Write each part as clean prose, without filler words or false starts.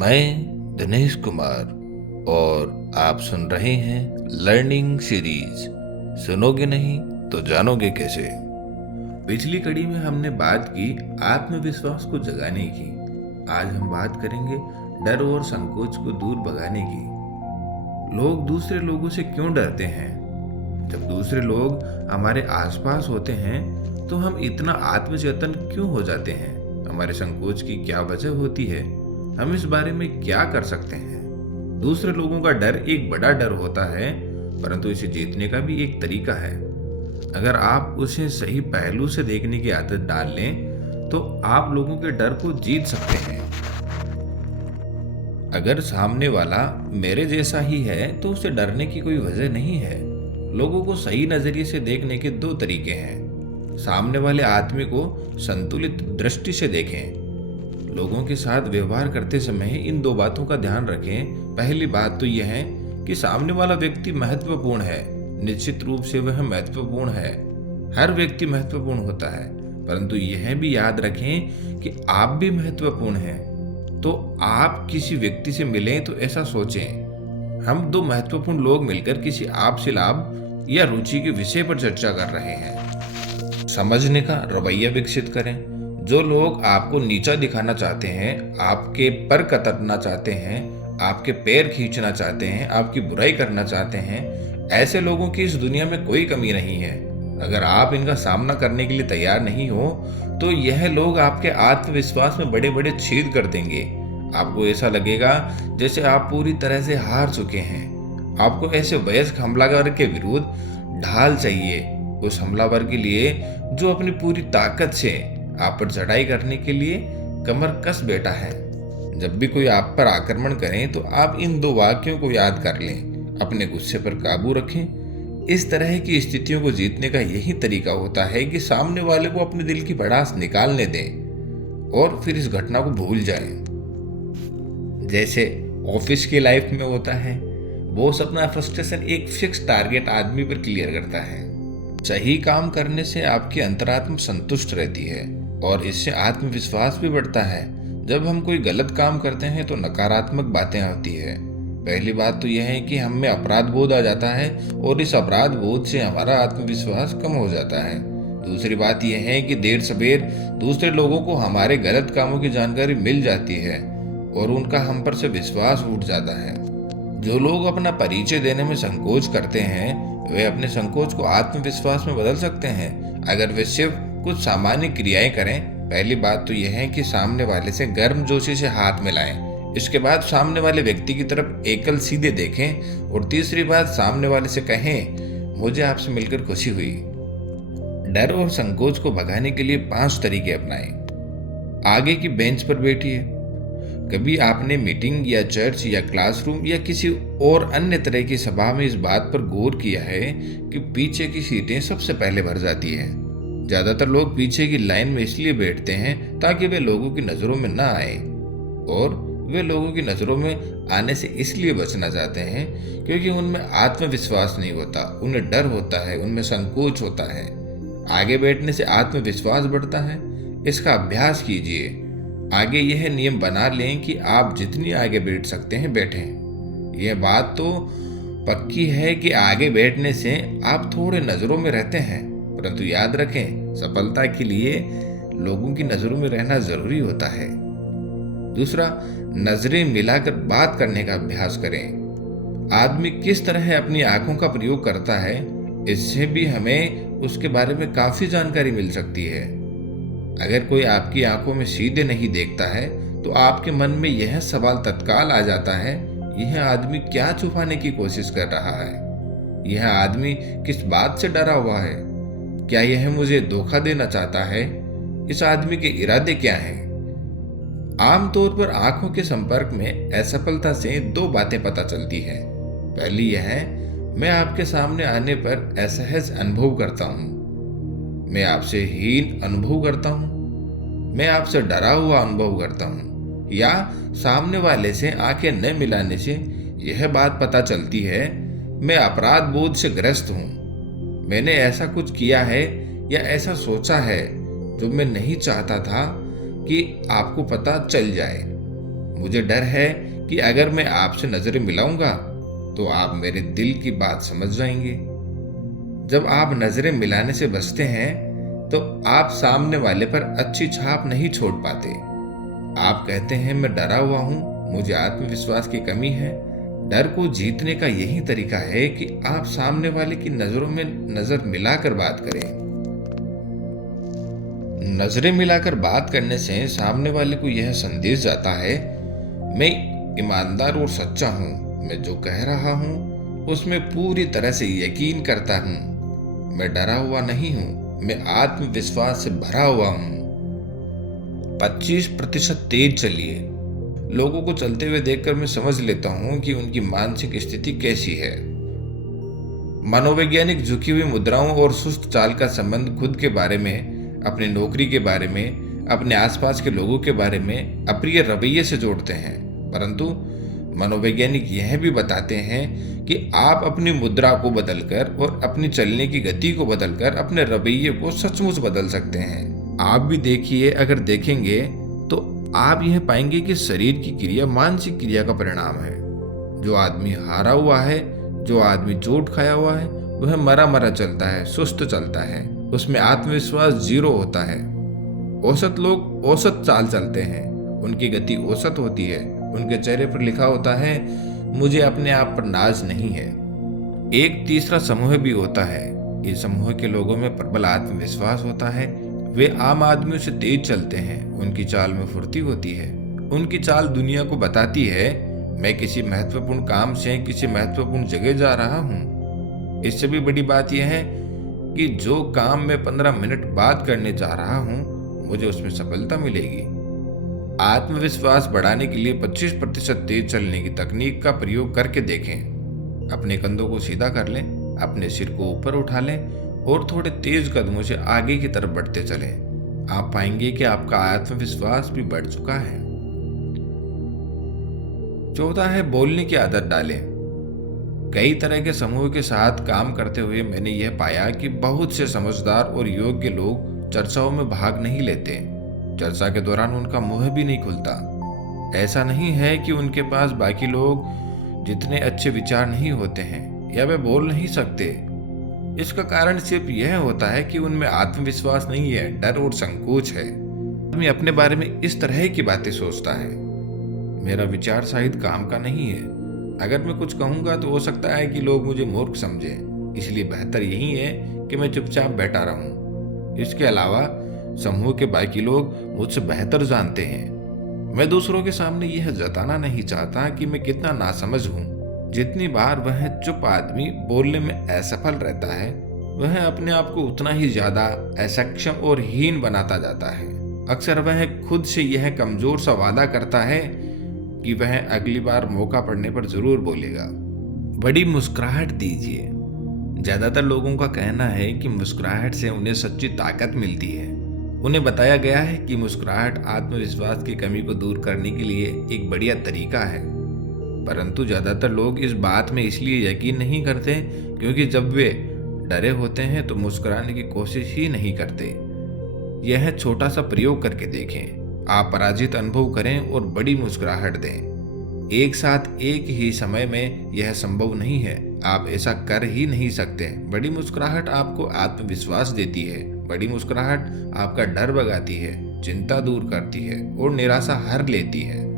मैं दिनेश कुमार और आप सुन रहे हैं लर्निंग सीरीज। सुनोगे नहीं तो जानोगे कैसे। पिछली कड़ी में हमने बात की आत्मविश्वास को जगाने की। आज हम बात करेंगे डर और संकोच को दूर भगाने की। लोग दूसरे लोगों से क्यों डरते हैं? जब दूसरे लोग हमारे आसपास होते हैं तो हम इतना आत्मचेतन क्यों हो जाते हैं? हमारे संकोच की क्या वजह होती है? हम इस बारे में क्या कर सकते हैं? दूसरे लोगों का डर एक बड़ा डर होता है, परंतु इसे जीतने का भी एक तरीका है। अगर आप उसे सही पहलू से देखने की आदत डाल लें तो आप लोगों के डर को जीत सकते हैं। अगर सामने वाला मेरे जैसा ही है तो उसे डरने की कोई वजह नहीं है। लोगों को सही नजरिए से देखने के दो तरीके हैं। सामने वाले आदमी को संतुलित दृष्टि से देखें। लोगों के साथ व्यवहार करते समय इन दो बातों का ध्यान रखें। पहली बात तो यह है कि सामने वाला व्यक्ति महत्वपूर्ण है। निश्चित रूप से वह महत्वपूर्ण है। हर व्यक्ति महत्वपूर्ण होता है, परंतु यह भी याद रखें कि आप भी महत्वपूर्ण हैं। तो आप किसी व्यक्ति से मिलें तो ऐसा सोचें, हम दो महत्वपूर्ण लोग मिलकर किसी आपसी लाभ या रुचि के विषय पर चर्चा कर रहे हैं। समझने का रवैया विकसित करें। जो लोग आपको नीचा दिखाना चाहते हैं, आपके पर कतरना चाहते हैं, आपके पैर खींचना चाहते हैं, आपकी बुराई करना चाहते हैं, ऐसे लोगों की इस दुनिया में कोई कमी नहीं है। अगर आप इनका सामना करने के लिए तैयार नहीं हो तो यह लोग आपके आत्मविश्वास में बड़े बड़े छेद कर देंगे। आपको ऐसा लगेगा जैसे आप पूरी तरह से हार चुके हैं। आपको ऐसे वयस्क हमलावर के विरुद्ध ढाल चाहिए, उस हमलावर के लिए जो अपनी पूरी ताकत से आप पर चढ़ाई करने के लिए कमर कस बैठा है। जब भी कोई आप पर आक्रमण करें तो आप इन दो वाक्यों को याद कर लें। अपने गुस्से पर काबू रखें। इस तरह की स्थितियों को जीतने का यही तरीका होता है कि सामने वाले को अपने दिल की भड़ास निकालने दें और फिर इस घटना को भूल जाएं। जैसे ऑफिस की लाइफ में होता है, बॉस अपना फ्रस्ट्रेशन एक फिक्स टारगेट आदमी पर क्लियर करता है। सही काम करने से आपकी अंतरात्मा संतुष्ट रहती है और इससे आत्मविश्वास भी बढ़ता है। जब हम कोई गलत काम करते हैं तो नकारात्मक बातें आती है। पहली बात तो यह है कि हम में अपराध बोध आ जाता है और इस अपराध बोध से हमारा आत्मविश्वास कम हो जाता है। दूसरी बात यह है कि देर सवेर दूसरे लोगों को हमारे गलत कामों की जानकारी मिल जाती है और उनका हम पर से विश्वास उठ जाता है। जो लोग अपना परिचय देने में संकोच करते हैं वे अपने संकोच को आत्मविश्वास में बदल सकते हैं अगर वे सिर्फ कुछ सामान्य क्रियाएं करें। पहली बात तो यह है कि सामने वाले से गर्मजोशी से हाथ मिलाएं। इसके बाद सामने वाले व्यक्ति की तरफ एकल सीधे देखें और तीसरी बात सामने वाले से कहें, मुझे आपसे मिलकर खुशी हुई। डर और संकोच को भगाने के लिए 5 तरीके अपनाएं। आगे की बेंच पर बैठिए। कभी आपने मीटिंग या चर्च या क्लासरूम या किसी और अन्य तरह की सभा में इस बात पर गौर किया है कि पीछे की सीटें सबसे पहले भर जाती हैं? ज्यादातर लोग पीछे की लाइन में इसलिए बैठते हैं ताकि वे लोगों की नजरों में ना आए, और वे लोगों की नजरों में आने से इसलिए बचना चाहते हैं क्योंकि उनमें आत्मविश्वास नहीं होता, उन्हें डर होता है, उनमें संकोच होता है। आगे बैठने से आत्मविश्वास बढ़ता है। इसका अभ्यास कीजिए। आगे यह नियम बना लें कि आप जितनी आगे बैठ सकते हैं बैठें। यह बात तो पक्की है कि आगे बैठने से आप थोड़े नजरों में रहते हैं, परंतु याद रखें सफलता के लिए लोगों की नजरों में रहना जरूरी होता है। दूसरा, नजरें मिलाकर बात करने का अभ्यास करें। आदमी किस तरह अपनी आंखों का प्रयोग करता है, इससे भी हमें उसके बारे में काफी जानकारी मिल सकती है। अगर कोई आपकी आंखों में सीधे नहीं देखता है तो आपके मन में यह सवाल तत्काल आ जाता है, यह आदमी क्या छुपाने की कोशिश कर रहा है? यह आदमी किस बात से डरा हुआ है? क्या यह मुझे धोखा देना चाहता है? इस आदमी के इरादे क्या हैं? आमतौर पर आंखों के संपर्क में असफलता से 2 बातें पता चलती हैं। पहली यह है, मैं आपके सामने आने पर असहज अनुभव करता हूँ, मैं आपसे हीन अनुभव करता हूँ, मैं आपसे डरा हुआ अनुभव करता हूँ, या सामने वाले से आंखें न मिलाने से यह बात पता चलती है, मैं अपराध बोध से ग्रस्त हूँ, मैंने ऐसा कुछ किया है या ऐसा सोचा है जो मैं नहीं चाहता था कि आपको पता चल जाए। मुझे डर है कि अगर मैं आपसे नजरें मिलाऊंगा तो आप मेरे दिल की बात समझ जाएंगे। जब आप नजरें मिलाने से बचते हैं तो आप सामने वाले पर अच्छी छाप नहीं छोड़ पाते। आप कहते हैं मैं डरा हुआ हूं, मुझे आत्मविश्वास की कमी है। डर को जीतने का यही तरीका है कि आप सामने वाले की नजरों में नजर मिलाकर बात करें। नजरें मिलाकर बात करने से सामने वाले को यह संदेश जाता है, मैं ईमानदार और सच्चा हूं, मैं जो कह रहा हूं उसमें पूरी तरह से यकीन करता हूं, मैं डरा हुआ नहीं हूं, मैं आत्मविश्वास से भरा हुआ हूं। 25% तेज चलिए। लोगों को चलते हुए देखकर मैं समझ लेता हूं कि उनकी मानसिक स्थिति कैसी है। मनोवैज्ञानिक झुकी हुई मुद्राओं और सुस्त चाल का संबंध खुद के बारे में, अपनी नौकरी के बारे में, अपने आसपास के लोगों के बारे में अप्रिय रवैये से जोड़ते हैं। परंतु मनोवैज्ञानिक यह भी बताते हैं कि आप अपनी मुद्रा को बदलकर और अपनी चलने की गति को बदलकर अपने रवैये को सचमुच बदल सकते हैं। आप भी देखिए, अगर देखेंगे तो आप यह पाएंगे कि शरीर की क्रिया मानसिक क्रिया का परिणाम है। जो आदमी हारा हुआ है, जो आदमी चोट खाया हुआ है, वह मरा मरा चलता है, सुस्त चलता है, उसमें आत्मविश्वास 0 होता है। औसत लोग औसत चाल चलते हैं, उनकी गति औसत होती है, उनके चेहरे पर लिखा होता है मुझे अपने आप पर नाज नहीं है। एक तीसरा समूह भी होता है। इस समूह के लोगों में प्रबल आत्मविश्वास होता है। वे आम आदमियों से तेज चलते हैं, उनकी चाल में फुर्ती होती है। उनकी चाल दुनिया को बताती है मैं किसी महत्वपूर्ण काम से किसी महत्वपूर्ण जगह जा रहा हूँ। इससे भी बड़ी बात यह है कि जो काम मैं 15 मिनट बाद करने जा रहा हूँ मुझे उसमें सफलता मिलेगी। आत्मविश्वास बढ़ाने के लिए 25% तेज चलने की तकनीक का प्रयोग करके देखें। अपने कंधों को सीधा कर लें, अपने सिर को ऊपर उठा लें और थोड़े तेज कदमों से आगे की तरफ बढ़ते चलें। आप पाएंगे कि आपका आत्मविश्वास भी बढ़ चुका है। चौथा है बोलने की आदत डालें। कई तरह के समूह के साथ काम करते हुए मैंने यह पाया कि बहुत से समझदार और योग्य लोग चर्चाओं में भाग नहीं लेते। चर्चा के दौरान उनका मुंह भी नहीं खुलता। ऐसा नहीं है कि उनके पास बाकी लोग जितने अच्छे विचार नहीं होते हैं या वे बोल नहीं सकते। इसका कारण सिर्फ यह होता है कि उनमें आत्मविश्वास नहीं है, डर और संकोच है। आदमी अपने बारे में इस तरह की बातें सोचता है, मेरा विचार शायद काम का नहीं है। अगर मैं कुछ कहूंगा तो हो सकता है कि लोग मुझे मूर्ख समझें, इसलिए बेहतर यही है कि मैं चुपचाप बैठा रहूं। इसके अलावा समूह के बाकी लोग मुझसे बेहतर जानते हैं। मैं दूसरों के सामने यह जताना नहीं चाहता कि मैं कितना नासमझ हूं। जितनी बार वह चुप आदमी बोलने में असफल रहता है, वह अपने आप को उतना ही ज्यादा असक्षम और हीन बनाता जाता है। अक्सर वह खुद से यह कमजोर सा वादा करता है कि वह अगली बार मौका पड़ने पर जरूर बोलेगा। बड़ी मुस्कुराहट दीजिए। ज्यादातर लोगों का कहना है कि मुस्कुराहट से उन्हें सच्ची ताकत मिलती है। उन्हें बताया गया है कि मुस्कुराहट आत्मविश्वास की कमी को दूर करने के लिए एक बढ़िया तरीका है। परंतु ज्यादातर लोग इस बात में इसलिए यकीन नहीं करते क्योंकि जब वे डरे होते हैं तो मुस्कुराने की कोशिश ही नहीं करते। यह छोटा सा प्रयोग करके देखें। आप पराजित अनुभव करें और बड़ी मुस्कुराहट दें। एक साथ एक ही समय में यह संभव नहीं है, आप ऐसा कर ही नहीं सकते। बड़ी मुस्कुराहट आपको आत्मविश्वास देती है। बड़ी मुस्कुराहट आपका डर भगाती है, चिंता दूर करती है और निराशा हर लेती है।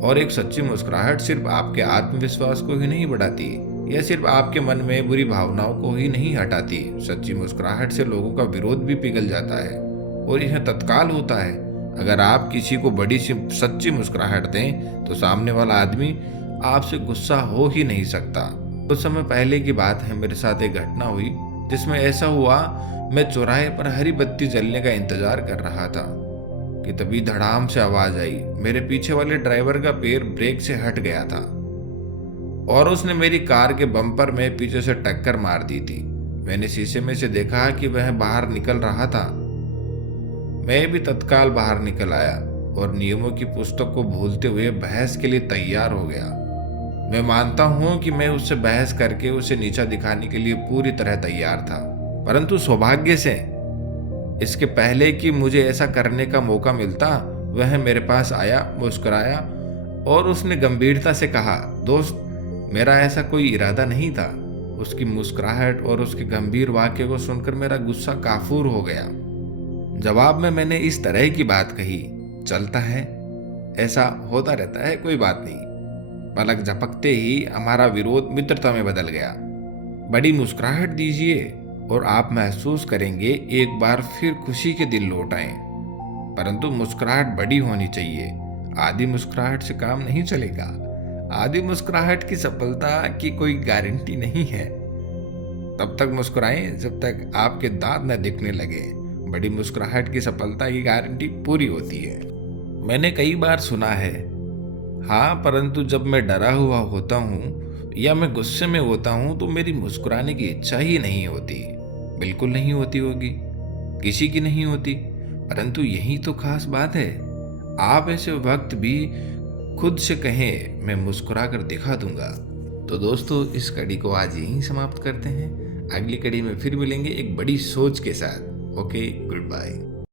और एक सच्ची मुस्कुराहट सिर्फ आपके आत्मविश्वास को ही नहीं बढ़ाती, यह सिर्फ आपके मन में बुरी भावनाओं को ही नहीं हटाती। सच्ची मुस्कुराहट से लोगों का विरोध भी पिघल जाता है और यह तत्काल होता है। अगर आप किसी को बड़ी सी सच्ची मुस्कुराहट दें तो सामने वाला आदमी आपसे गुस्सा हो ही नहीं सकता। कुछ समय पहले की बात है, मेरे साथ एक घटना हुई जिसमें ऐसा हुआ, मैं चौराहे पर हरी बत्ती जलने का इंतजार कर रहा था कि तभी धड़ाम से आवाज आई। मेरे पीछे वाले ड्राइवर का पैर ब्रेक से हट गया था और उसने मेरी कार के बम्पर में पीछे से टक्कर मार दी थी। मैंने शीशे में से देखा कि वह बाहर निकल रहा था। मैं भी तत्काल बाहर निकल आया और नियमों की पुस्तक को भूलते हुए बहस के लिए तैयार हो गया। मैं मानता हूं कि मैं उससे बहस करके उसे नीचा दिखाने के लिए पूरी तरह तैयार था, परंतु सौभाग्य से इसके पहले कि मुझे ऐसा करने का मौका मिलता, वह मेरे पास आया, मुस्कुराया, और उसने गंभीरता से कहा, दोस्त, मेरा ऐसा कोई इरादा नहीं था। उसकी मुस्कुराहट और उसके गंभीर वाक्य को सुनकर मेरा गुस्सा काफूर हो गया। जवाब में मैंने इस तरह की बात कही, चलता है, ऐसा होता रहता है, कोई बात नहीं। पलक झपकते ही हमारा विरोध मित्रता में बदल गया। बड़ी मुस्कुराहट दीजिए और आप महसूस करेंगे एक बार फिर खुशी के दिन लौट आए। परंतु मुस्कुराहट बड़ी होनी चाहिए। आधी मुस्कुराहट से काम नहीं चलेगा। आधी मुस्कुराहट की सफलता की कोई गारंटी नहीं है। तब तक मुस्कुराएं जब तक आपके दांत न दिखने लगे। बड़ी मुस्कुराहट की सफलता की गारंटी पूरी होती है। मैंने कई बार सुना है, हाँ, परंतु जब मैं डरा हुआ होता हूँ या मैं गुस्से में होता हूँ तो मेरी मुस्कुराने की इच्छा ही नहीं होती। बिल्कुल नहीं होती होगी, किसी की नहीं होती। परंतु यही तो खास बात है। आप ऐसे वक्त भी खुद से कहें, मैं मुस्कुरा कर दिखा दूंगा। तो दोस्तों, इस कड़ी को आज यहीं समाप्त करते हैं। अगली कड़ी में फिर मिलेंगे एक बड़ी सोच के साथ। Okay, good bye.